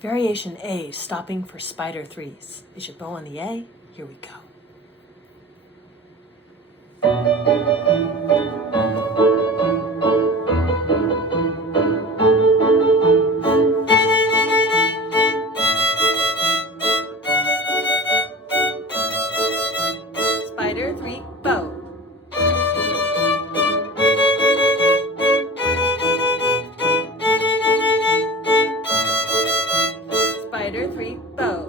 Variation A, stopping for spider 3's. Is your bow on the A? Here we go. Spider 3, bow. Spider 3, bow.